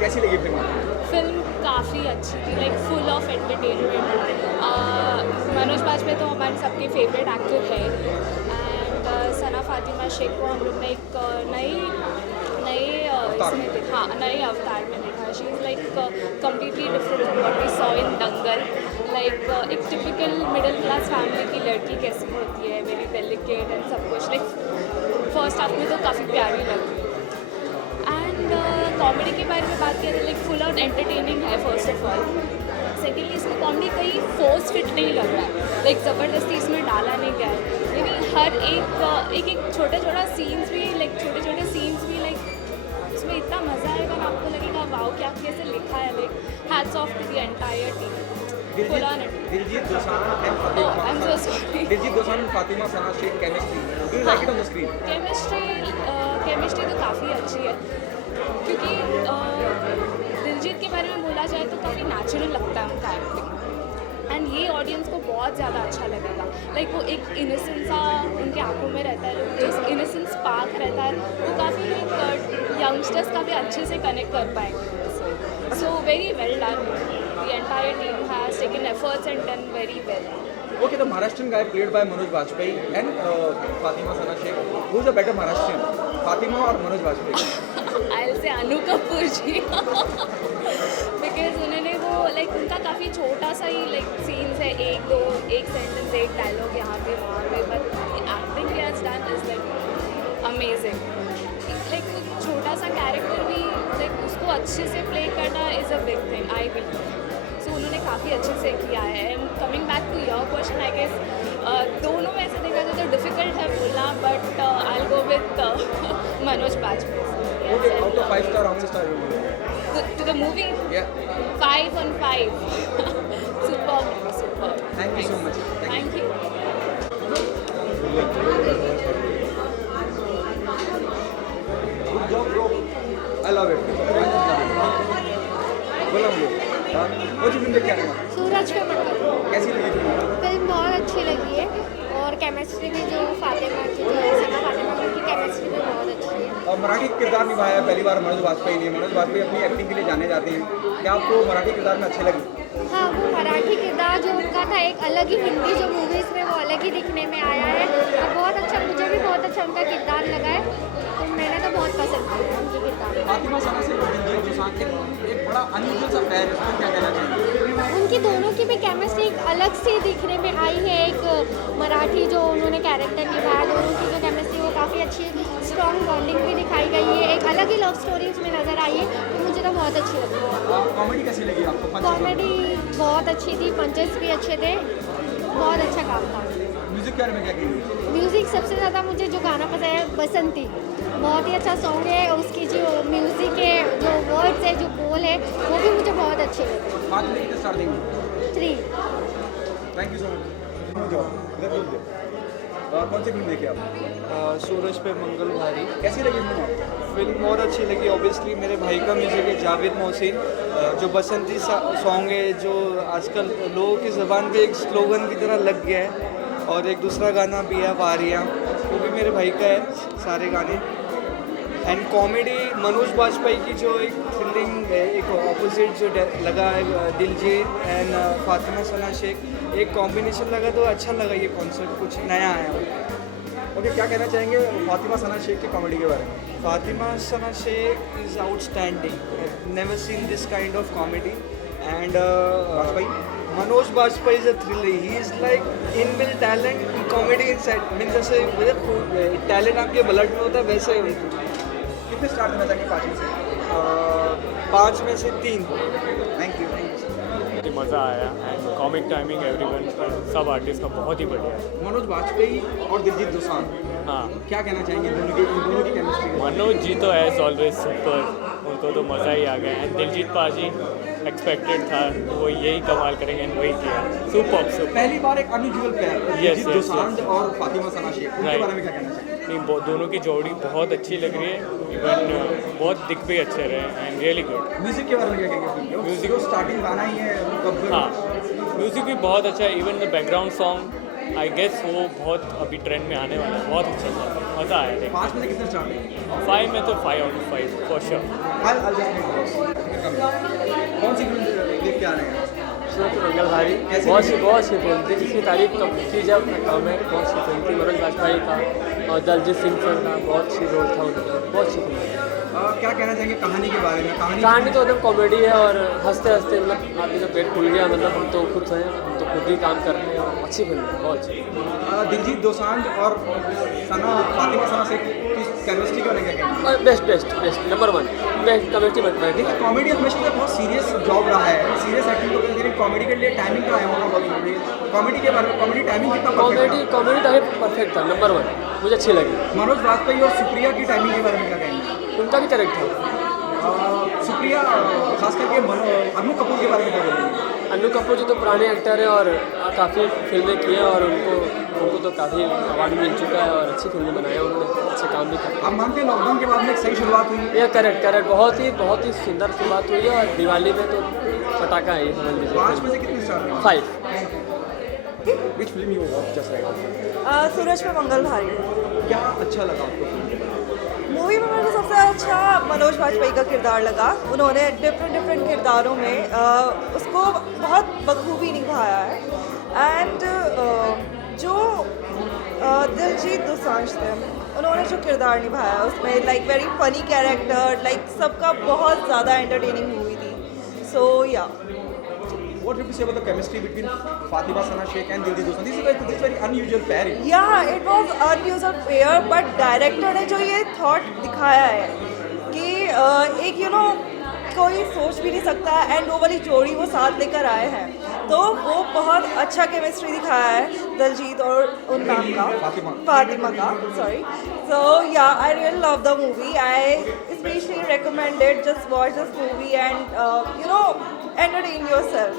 कैसी लगी फिल्म आपको? फिल्म काफ़ी अच्छी थी, like full of entertainment. Manoj Bajpayee तो हमारे सबके फेवरेट एक्टर है, एंड सना फातिमा शेख को हम लोग ने एक इसमें देखा, नए अवतार में देखा। She is like completely different from what we saw in Dangal. Like एक टिपिकल मिडिल क्लास फैमिली की लड़की कैसी होती है, वेरी डेलिकेट एंड सब कुछ। लाइक फर्स्ट हाफ में तो काफ़ी प्यारी लगी। एंड कॉमेडी के बारे में बात करें, लाइक फुल ऑन एंटरटेनिंग है फर्स्ट ऑफ ऑल। सेकेंडली इसमें कॉमेडी कहीं फोर्स फिट नहीं लग रहा है, लाइक ज़बरदस्ती इसमें डाला नहीं गया है। यानी हर एक छोटा छोटा सीन्स भी, लाइक छोटे छोटे सीन्स भी, लाइक उसमें इतना मज़ा आएगा ना, आपको लगेगा वाओ क्या कैसे लिखा है। Like hats off to the entire team, full on it. Diljit Dosanjh and Fatima I am so sorry. Diljit Dosanjh and Fatima Sana Shaikh chemistry, do you like it on the screen? Chemistry तो काफ़ी अच्छी है, क्योंकि दिलजीत के बारे में बोला जाए तो काफ़ी नेचुरल लगता है उनका एक्टिंग, एंड ये ऑडियंस को बहुत ज़्यादा अच्छा लगेगा। लाइक वो एक इनोसेंस सा उनके आंखों में रहता है, जो इनोसेंस स्पार्क रहता है, वो काफ़ी यंगस्टर्स काफ़ी अच्छे से कनेक्ट कर पाएंगे। So very well done, the entire team has taken efforts and done very well. Okay, the Maharashtrian guy played by Manoj Bajpayee and Fatima Sana Sheikh. Who's a better Maharashtrian, Fatima or Manoj Bajpayee? I'll say Anu Kapoor ji because उन्होंने वो like उनका काफ़ी छोटा सा ही like scenes है, एक sentence एक dialogue यहाँ पे वहाँ पे, but acting he has done is like amazing. Like छोटा सा कैरेक्टर भी लाइक उसको अच्छे से प्ले करना is a big thing, I believe. So उन्होंने काफ़ी अच्छे से किया है। And coming back to your question, I guess दोनों में से देखा जाए तो डिफ़िकल्ट है बोलना, but I will go with Manoj Bajpayee. Okay, out of 5 star, how many star you give? To the movie? Yeah. 5 on 5. Superb, superb. Thank you so much. Thank you. Good job, bro. I love it. बोला मुझे। वो जो film क्या है? सूरज पे मंगल कैसी लगी film? Film बहुत अच्छी लगी है, और केमिस्ट्री भी जो फातिमा की जो है सना फातिमा की केमिस्ट्री भी बहुत अच्छी है। और मराठी किरदार निभाया है पहली बार मनोज बाजपेयी ने। मनोज बाजपेयी अपनी एक्टिंग के लिए जाने जाते हैं, क्या आपको मराठी किरदार में अच्छे लगे? हाँ, वो मराठी किरदार जो उनका था एक अलग ही, हिंदी जो मूवीज़ में वो अलग ही दिखने में आया है, और बहुत अच्छा, मुझे भी बहुत अच्छा उनका किरदार लगा है, तो मैंने तो बहुत पसंद किया उनकी किरदार। फातिमा सना शेख और दिलजीत दोसांझ एक बड़ा अनयूजुअल सा पैर है, इसको क्या कहना चाहिए? उनकी दोनों की भी केमिस्ट्री एक अलग सी दिखने में आई है। एक मराठी जो उन्होंने कैरेक्टर निभाया, दोनों की जो केमिस्ट्री वो काफ़ी अच्छी है, स्ट्रॉन्ग बॉन्डिंग भी दिखाई गई है, एक अलग ही लव स्टोरी उसमें नज़र आई है, तो मुझे तो बहुत अच्छी लगी। कॉमेडी कैसी लगी आपको? कॉमेडी बहुत अच्छी थी, पंचेस भी अच्छे थे, बहुत अच्छा काम था। म्यूजिक के बारे में क्या कहेंगे? म्यूज़िक सबसे ज़्यादा मुझे जो गाना पसंद है बसंती, बहुत ही अच्छा सॉन्ग है, उसकी जो म्यूज़िक है, जो वर्ड्स है, जो बोल है, वो भी मुझे बहुत अच्छे लगे। 5 में कितने स्टार देंगे? 3। Thank you so much. कौन सी फिल्म देखी आप? सूरज पे मंगल भारी। कैसी लगी फिल्म आपको? फिल्म बहुत अच्छी लगी। ऑब्वियसली मेरे भाई का म्यूज़िक है, जावेद मोहसिन। जो बसंती सॉन्ग है, जो आजकल लोगों की ज़बान पे एक स्लोगन की तरह लग गया है, और एक दूसरा गाना भी है वारियाँ, वो भी मेरे भाई का है, सारे गाने। एंड कॉमेडी मनोज बाजपेयी की जो एक थ्रिलिंग है, एक ऑपोजिट जो लगा है दिलजीत एंड फातिमा सना शेख, एक कॉम्बिनेशन लगा तो अच्छा लगा। ये कॉन्सेप्ट कुछ नया आया। ओके, क्या कहना चाहेंगे फातिमा सना शेख की कॉमेडी के बारे में? Fatima Sana Shaikh is outstanding, never seen this kind of comedy. And Manoj Bajpayee is a thriller, he is like inbuilt talent in comedy inside, mean जैसे टैलेंट आपके ब्लड में होता है वैसे ही उनको। कितने स्टार देना चाहेंगे 5 में से? 5 में से 3। Thank you. मज़ा आया, एंड कॉमिक टाइमिंग एवरीवन, सब आर्टिस्ट का बहुत ही बढ़िया है। मनोज बाजपेयी और दिलजीत दोसांझ, हाँ, क्या कहना चाहेंगे दोनों की केमिस्ट्री? मनोज जी तो एज ऑलवेज सुपर, उनको तो मज़ा ही आ गया। एंड दिलजीत पाजी एक्सपेक्टेड था वो यही कमाल करेंगे, एंड वही किया। Super super. पहली बार एक अनयूजुअल पैर, दिलजीत दोसांझ और फातिमा सना शेख, उनके Right. बारे में क्या कहना चाहेंगे? नहीं, दोनों की जोड़ी बहुत अच्छी लग रही है, इवन बहुत दिख भी अच्छे रहे, एंड रियली गुड। म्यूजिक के बारे में क्या कहेंगे? म्यूजिक स्टार्टिंग गाना ही है, हाँ, म्यूज़िक भी बहुत अच्छा है, even the background song I guess वो बहुत अभी ट्रेंड में आने वाला है, बहुत अच्छा था, मज़ा आया देख। 5 में से कितने स्टार देंगे? 5 में तो 5 आउट ऑफ 5 फॉर श्योर। कौन सी फिल्म देख के आ रहे हैं? सूरज मंगल भारी बहुत सी फिल्म थी जिसकी तारीफ कब की जब में बहुत सी फिल्म थी। मनोज वाजपेयी का और दलजीत सिंह सर का बहुत सी रोल था उनका, बहुत सी फिल्म। क्या कहना चाहेंगे कहानी के बारे में? कहानी तो एकदम कॉमेडी है और हंसते हंसते मतलब आदमी का पेट खुल गया, मतलब हम तो खुद हैं, हम तो खुद ही काम कर रहे हैं और अच्छी फिल्म है, बहुत अच्छी। दिलजीत दोसांझ और फातिमा सना शेख की केमिस्ट्री को लेकर क्या? और बेस्ट नंबर 1 बेस्ट कमेटी बैठी। देखिए कॉमेडी हमेशा से बहुत सीरियस जॉब रहा है, सीरियस एक्टिंग को लेकर कॉमेडी के लिए टाइमिंग तो आया होगा बहुत जरूरी है। कॉमेडी के बारे में कॉमेडी टाइमिंग कितना कॉमेडी टाइप परफेक्ट था, नंबर 1 मुझे अच्छी लगी। मनोज वाजपेयी और सुप्रिया की टाइमिंग के बारे में क्या कहेंगे? उनका भी करेक्ट था। सुप्रिया खास करके अनु कपूर के बारे में क्या बोलेंगे? अनु कपूर जी तो पुराने एक्टर हैं और काफ़ी फिल्में की हैं और उनको तो काफ़ी अवार्ड मिल चुका है और अच्छी फिल्में बनाई हैं उन्होंने, अच्छे काम भी किए। आप मानते हैं लॉकडाउन के बाद में एक सही शुरुआत हुई? ये करेक्ट बहुत ही सुंदर शुरुआत हुई है और दिवाली में तो पटाखा है ये समझ लीजिए। 5 में से कितने स्टार देंगे? 5। Which film you watch just Suraj Pe Mangal भारी। क्या अच्छा लगा आपको? मूवी में मेरे को सबसे अच्छा मनोज वाजपेयी का किरदार लगा। उन्होंने डिफरेंट किरदारों में उसको बहुत बखूबी निभाया है। एंड जो दिलजीत दोसांझ थे, उन्होंने जो किरदार निभाया उसमें like very funny character, like सबका बहुत ज़्यादा एंटरटेनिंग मूवी थी। सो या What do you say about the chemistry between Fatima Sana Sheikh and Diljit Dosanjh? This is very unusual pairing. Yeah, it was unusual pair, but director ने जो ये thought दिखाया है कि एक कोई सोच भी नहीं सकता एंड वो वाली जोड़ी वो साथ लेकर आए हैं, तो वो बहुत अच्छा केमिस्ट्री दिखाया है दिलजीत और उन नाम का फातिमा का सॉरी। सो या I really love the movie. I specially recommended just watch this movie and entertain yourself.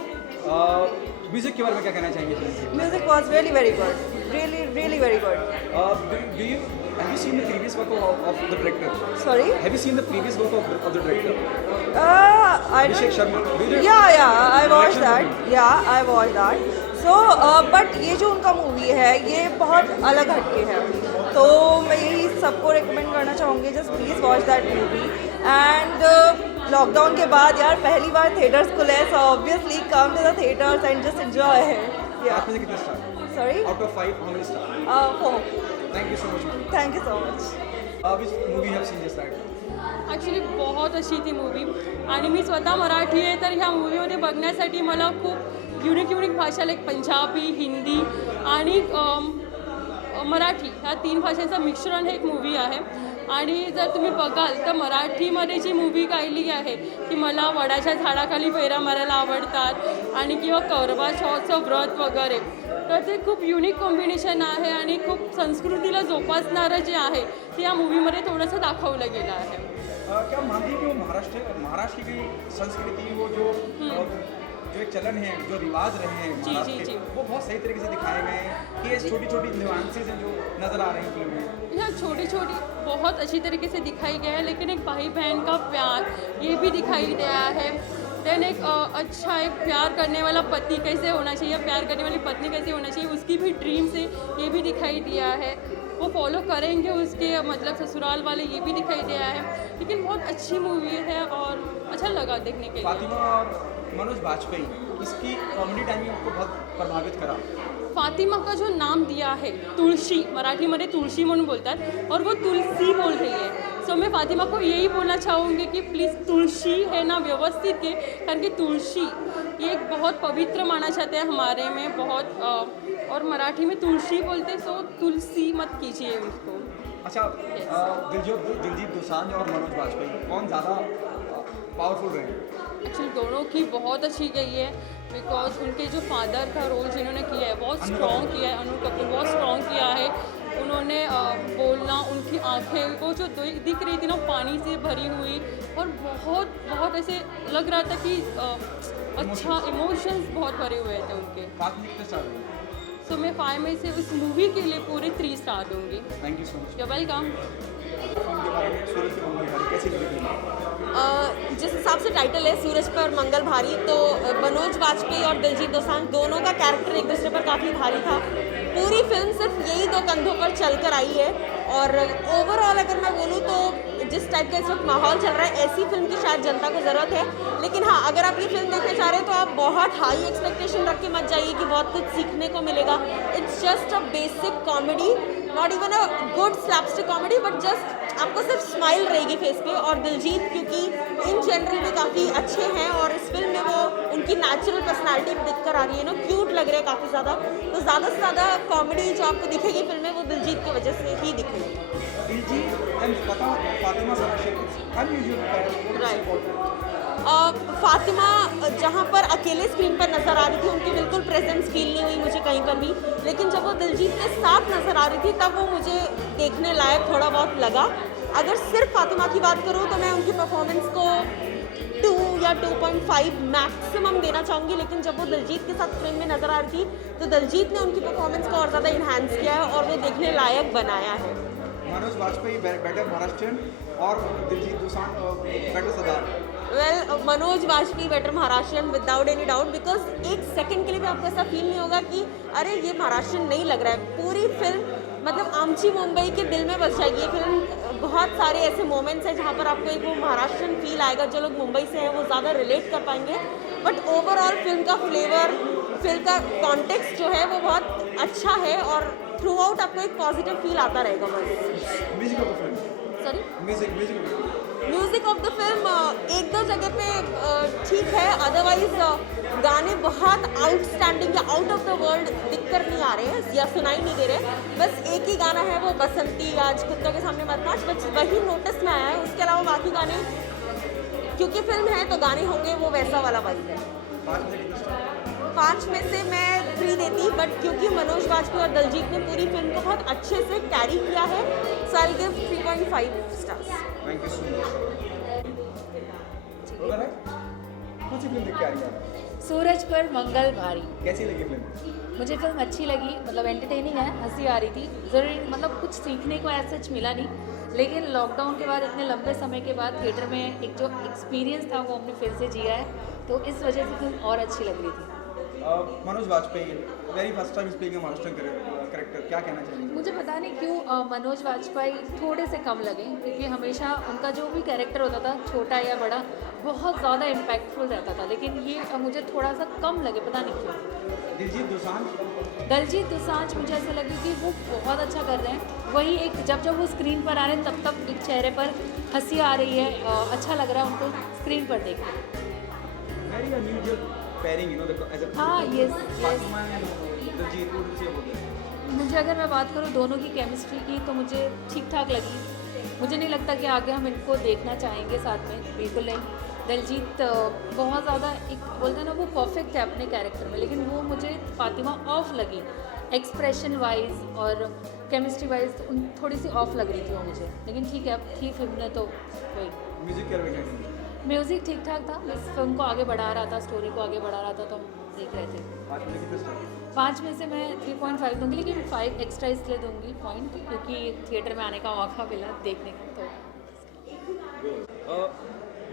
Music के बारे में क्या कहना चाहेंगे? Music was really very good, really very good. Have you seen the previous work of the director? Sorry? Have you seen the previous work of the director? I Abhishek Sharma. Yeah, I watched that. Yeah, I watched that. So, but ये जो उनका movie है ये बहुत अलग हटके है, तो मैं यही सबको रिकमेंड करना चाहूँगी, just please watch that movie. And lockdown के बाद यार पहली बार थिएटर्स खुले, so obviously come to the theatres and just enjoy है। आप में से कितने star? Sorry? Out of 5, how many stars? 4. Thank you so much, ma'am. Thank you so much. Which movie have seen just right? Actually बहुत अशी ती movie आणि मी स्वतः मराठी आहे, तर ह्या मूवीमध्ये बघण्यासाठी मला खूप युनिक भाषा लाईक पंजाबी, हिंदी आणि मराठी ह्या 3 भाषांचं मिश्रण हे एक मूवी आहे। आणि जर तुम्ही बघाल तर मराठीमध्ये जी मूवी गायली आहे की मला वडाच्या झाडाखाली फेऱ्या मारायला आवडतात आणि किंवा करवा चौथचं व्रत वगैरे, तर ते खूप युनिक कॉम्बिनेशन आहे आणि खूप संस्कृतीला जोपासणारं जे आहे ते या मूवीमध्ये थोडंसं दाखवलं गेलं आहे। क्या मानती है कि वो महाराष्ट्र की संस्कृति, वो जो एक चलन है, जो रिवाज रहे हैं महाराष्ट्र के, वो बहुत सही तरीके से दिखाए गए हैं कि ये छोटी न्यूआंसेस हैं जो नज़र आ रही हैं फिल्म में? यहाँ छोटी बहुत अच्छी तरीके से दिखाई गया है, लेकिन एक भाई बहन का प्यार ये भी दिखाई गया है। देन एक अच्छा एक प्यार करने वाला पति कैसे होना चाहिए, प्यार करने वाली पत्नी कैसे होना चाहिए, उसकी भी ड्रीम्स है ये भी दिखाई दिया है। वो फॉलो करेंगे उसके मतलब ससुराल वाले, ये भी दिखाई दिया है। लेकिन बहुत अच्छी मूवी है और अच्छा लगा देखने के लिए। फातिमा और मनोज वाजपेयी, इसकी कॉमेडी टाइमिंग आपको बहुत प्रभावित करा? फातिमा का जो नाम दिया है तुळशी, मराठीमध्ये तुळशी म्हणून बोलतात और वो तुलसी बोल रही है। सो मैं फातिमा को यही बोलना चाहूँगी कि प्लीज़ तुलसी है ना व्यवस्थित के, कारण कि तुलसी ये एक बहुत पवित्र माना जाता है हमारे में बहुत, और मराठी में तुलसी बोलते, सो तुलसी मत कीजिए उसको। अच्छा, दिलजीत दोसांझ और मनोज वाजपेयी कौन ज़्यादा पावरफुल रहे? एक्चुअली दोनों की बहुत अच्छी गई है, बिकॉज उनके जो फादर का रोल जिन्होंने किया है बहुत स्ट्रॉन्ग किया है, अनु कपूर बहुत स्ट्रॉन्ग किया है। उन्होंने बोलना, उनकी आंखें वो जो दिख रही थी ना पानी से भरी हुई, और बहुत ऐसे लग रहा था कि अच्छा इमोशंस बहुत भरे हुए थे उनके। सो मैं 5 में से उस मूवी के लिए पूरे 3 स्टार दूँगी। Thank you so much. You welcome. जिस हिसाब से टाइटल है सूरज पर मंगल भारी, तो मनोज वाजपेयी और दिलजीत दोसांझ दोनों का कैरेक्टर एक दूसरे पर काफ़ी भारी था। सिर्फ यही दो कंधों पर चलकर आई है। और ओवरऑल अगर मैं बोलूँ तो जिस टाइप का इस वक्त माहौल चल रहा है, ऐसी फिल्म की शायद जनता को ज़रूरत है। लेकिन हाँ, अगर आप ये फिल्म देखने जा रहे हैं तो आप बहुत हाई एक्सपेक्टेशन रख के मत जाइए कि बहुत कुछ सीखने को मिलेगा। It's just a basic comedy, not even a good slapstick comedy, but just आपको सिर्फ स्माइल रहेगी फेस पे। और दिलजीत क्योंकि इन जनरल भी काफ़ी अच्छे हैं और इस फिल्म में वो उनकी नेचुरल पर्सनालिटी दिख कर आ रही है ना, क्यूट लग रहे हैं काफ़ी ज़्यादा। तो ज़्यादा से ज़्यादा कॉमेडी जो आपको दिखेगी फिल्म में वो दिलजीत की वजह से ही दिखेगी। दिलजीत एंड फातिमा सना शेख, फातिमा जहाँ पर अकेले स्क्रीन पर नज़र आ रही थी उनकी बिल्कुल प्रेजेंस फील नहीं हुई मुझे कहीं पर भी। लेकिन जब वो दिलजीत के साथ नज़र आ रही थी तब वो मुझे देखने लायक थोड़ा बहुत लगा। अगर सिर्फ फातिमा की बात करूँ तो मैं उनकी परफॉर्मेंस को 2 या 2.5 मैक्सिमम देना चाहूँगी। लेकिन जब वो दिलजीत के साथ फ्रेम में नज़र आ रही थी तो दिलजीत ने उनकी परफॉर्मेंस को और ज़्यादा इन्हांस किया है और वो देखने लायक बनाया है। मनोज वाजपेयी बेटर महाराष्ट्रियन और Diljit Dosanjh better Sardar. Well, Manoj Vajpayee better Maharashtrian without any doubt, because एक सेकंड के लिए भी आपको ऐसा फील नहीं होगा कि अरे ये महाराष्ट्रियन नहीं लग रहा है। पूरी फिल्म मतलब आमची मुंबई के दिल में बस जाएगी ये फिल्म। बहुत सारे ऐसे मोमेंट्स हैं जहाँ पर आपको एक वो महाराष्ट्रियन फील आएगा। जो लोग मुंबई से हैं वो ज़्यादा रिलेट कर पाएंगे। बट ओवरऑल फिल्म का फ्लेवर, फिल्म का कॉन्टेक्स्ट जो है वो बहुत अच्छा है और थ्रू आउट आपको एक पॉजिटिव फील आता रहेगा बस। Music of the film, sorry, music of the film एक दो जगह पे ठीक है, अदरवाइज गाने बहुत आउटस्टैंडिंग या आउट ऑफ द वर्ल्ड दिखकर नहीं आ रहे हैं या सुनाई नहीं दे रहे। बस एक ही गाना है वो बसंती, आज कुत्तों के सामने मत नाच, बस वही नोटिस में आया है। उसके अलावा बाकी गाने क्योंकि फिल्म है तो गाने होंगे वो वैसा वाला वाइब है। 5 में से मैं 3 देती, बट क्योंकि मनोज वाजपेयी और दिलजीत ने पूरी फिल्म को बहुत अच्छे से कैरी किया है, so I will give 3.5 stars. Thank you so much. कौन सी फिल्म देख के आ रही है? सूरज पर मंगल भारी। कैसी लगी फिल्म? मुझे फिल्म अच्छी लगी, मतलब एंटरटेनिंग है, हंसी आ रही थी। ज़रूरी मतलब कुछ सीखने को ऐसा कुछ मिला नहीं, लेकिन लॉकडाउन के बाद इतने लंबे समय के बाद थिएटर में एक जो एक्सपीरियंस था वो हमने फिर से जिया है, तो इस वजह से फिल्म और अच्छी लग रही थी। Manoj Vajpayee very first time playing a Maharashtrian character, क्या कहना चाहेंगे? मुझे पता नहीं क्यों मनोज वाजपेयी थोड़े से कम लगे, क्योंकि हमेशा उनका जो भी कैरेक्टर होता था छोटा या बड़ा बहुत ज़्यादा इम्पैक्टफुल रहता था, लेकिन ये मुझे थोड़ा सा कम लगे, पता नहीं क्यों। दिलजीत दोसांझ मुझे ऐसा लगे कि वो बहुत अच्छा कर रहे हैं। वही एक जब वो स्क्रीन पर आ रहे हैं तब तक एक चेहरे पर हंसी आ रही है, अच्छा लग रहा है उनको स्क्रीन पर देख के। Very unusual pairing, you know, as a हाँ, yes. Fatima and Diljit, what do you say about that? मुझे अगर मैं बात करूँ दोनों की केमिस्ट्री की तो मुझे ठीक ठाक लगी। मुझे नहीं लगता कि आगे हम इनको देखना चाहेंगे साथ में, बिल्कुल नहीं। दिलजीत बहुत ज़्यादा एक बोलते हैं ना वो परफेक्ट है अपने कैरेक्टर में, लेकिन वो मुझे फातिमा ऑफ लगी एक्सप्रेशन वाइज और केमिस्ट्री वाइज थोड़ी सी ऑफ लग रही थी वो मुझे। लेकिन ठीक है, अब थी फिल्म ने तो वही। म्यूज़िक ठीक ठाक था, बस फिल्म को आगे बढ़ा रहा था, स्टोरी को आगे बढ़ा रहा था, तो हम देख रहे थे। 5 में से मैं 3.5 दूँगी, लेकिन 5 एक्स्ट्रा इसलिए दूँगी पॉइंट क्योंकि थिएटर में आने का मौका मिला देखने का। तो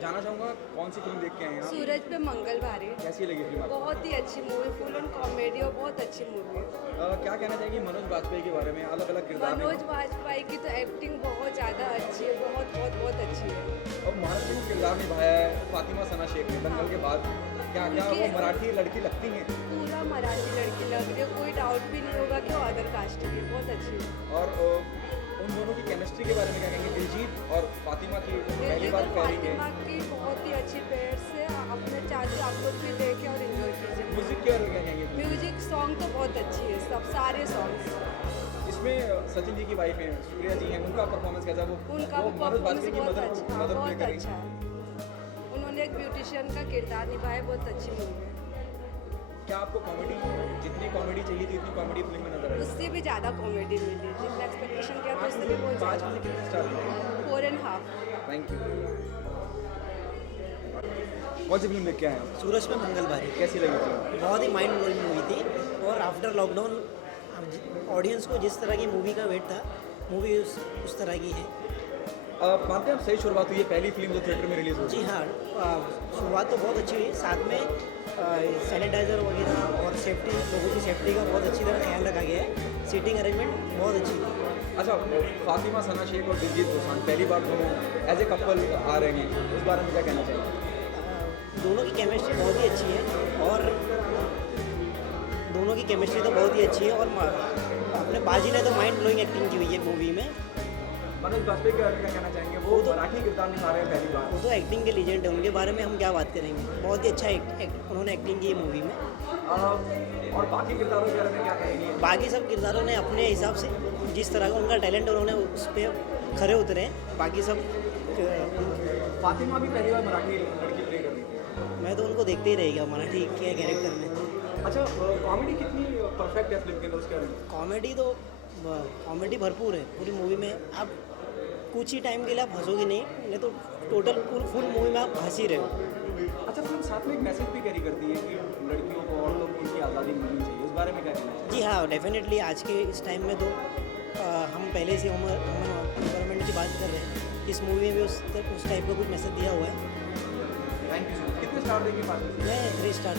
जाना चाहूँगा कौन सी फिल्म देख के आए हैं? सूरज पे मंगल भारी। कैसी लगी फिल्म आपको? बहुत ही अच्छी मूवी, फुल ऑन कॉमेडी और बहुत अच्छी मूवी है। क्या कहना चाहेंगे मनोज वाजपेयी के बारे में? अलग अलग किरदार। मनोज वाजपेयी की तो एक्टिंग बहुत ज़्यादा अच्छी है, बहुत अच्छी है। और महाराष्ट्र में किरदार निभाया है फातिमा सना शेख ने दंगल के बाद। क्या वो मराठी लड़की लगती हैं? पूरा मराठी लड़की लग रही है, कोई डाउट भी नहीं होगा कि वो अदर कास्ट की है, बहुत अच्छी है। और उन दोनों की केमिस्ट्री के बारे में क्या कहेंगे? दिलजीत और फातिमा की पहली बार पेयरिंग है। फातिमा की बहुत ही अच्छी पेयर से अपने चाहते आप लोग भी देखें और एंजॉय कीजिए। म्यूजिक के बारे में क्या कहेंगे? म्यूजिक सॉन्ग तो बहुत अच्छी है, सब सारे सॉन्ग्स। इसमें सचिन जी की वाइफ है, सूर्या जी हैं, उनका परफॉर्मेंस कैसा? उनका मनोज वाजपेयी की मदर प्ले कर रही अच्छा है। उन्होंने एक ब्यूटिशियन का किरदार निभाया, बहुत अच्छी मूवी है। क्या आपको कॉमेडी, जितनी कॉमेडी चाहिए थी उतनी कॉमेडी फिल्म में नजर आई? उससे भी ज़्यादा कॉमेडी मिली, जितना एक्सपेक्टेशन किया था उससे भी बहुत ज़्यादा। 5 में से कितने स्टार दिए? 4.5। Thank you. कौन सी फिल्म देख के आए हैं? सूरज पे मंगल भारी। कैसी लगी फिल्म? बहुत ही माइंड ब्लोइंग मूवी थी और आफ्टर लॉकडाउन ऑडियंस को जिस तरह की मूवी का वेट था, मूवी उस तरह की है। मानते हैं आप सही शुरुआत हुई है, पहली फिल्म जो थिएटर में रिलीज हुई? जी हाँ, शुरुआत तो बहुत अच्छी हुई, साथ में सैनिटाइज़र वगैरह और सेफ्टी, लोगों की सेफ्टी का बहुत अच्छी तरह ख्याल रखा गया है। सीटिंग अरेंजमेंट बहुत अच्छी थी। अच्छा, फातिमा सना शेख और दिलजीत दोसांझ पहली बार दोनों एज ए कपल आ रहे हैं, उस बारे में क्या कहना चाहिए? दोनों की केमिस्ट्री बहुत ही अच्छी है और दोनों की केमिस्ट्री तो बहुत ही अच्छी है और अपने बाजी ने तो माइंड ब्लोइंग एक्टिंग की हुई है मूवी में। मनोज बाजपेयी के बारे में क्या कहना चाहेंगे? वो मराठी किरदार निभा रहे हैं पहली बार। वो तो एक्टिंग के लीजेंड है, उनके बारे में हम क्या बात करेंगे। बहुत ही अच्छा उन्होंने एक्टिंग की है मूवी में। और बाकी किरदारों के बारे में क्या कहेंगे? बाकी सब किरदारों ने अपने हिसाब से जिस तरह का उनका टैलेंट है उन्होंने उस पर खरे उतरे हैं। बाकी सब फातिमा भी पहली बार मराठी लड़की प्ले कर रही है। मैं तो उनको देखते ही रहेगा मराठी के कैरेक्टर में। अच्छा, कॉमेडी कितनी परफेक्ट है फिल्म के अंदर, उसके बारे में? कॉमेडी भरपूर है पूरी मूवी में। आप कुछ ही टाइम के लिए आप हंसोगे नहीं तो टोटल फुल मूवी में आप हंस ही रहे हो। अच्छा, फिल्म साथ में एक मैसेज भी कैरी करती है कि लड़कियों को, औरतों को उनकी आज़ादी मिलनी चाहिए, उस बारे में क्या कहना चाहिए? जी हाँ, डेफिनेटली आज के इस टाइम में तो हम पहले से हम एनवायरमेंट की बात कर रहे हैं। इस मूवी में भी उस टाइप का कुछ मैसेज दिया हुआ है। Thank you so much. कितने स्टार देंगे? मैं 3 स्टार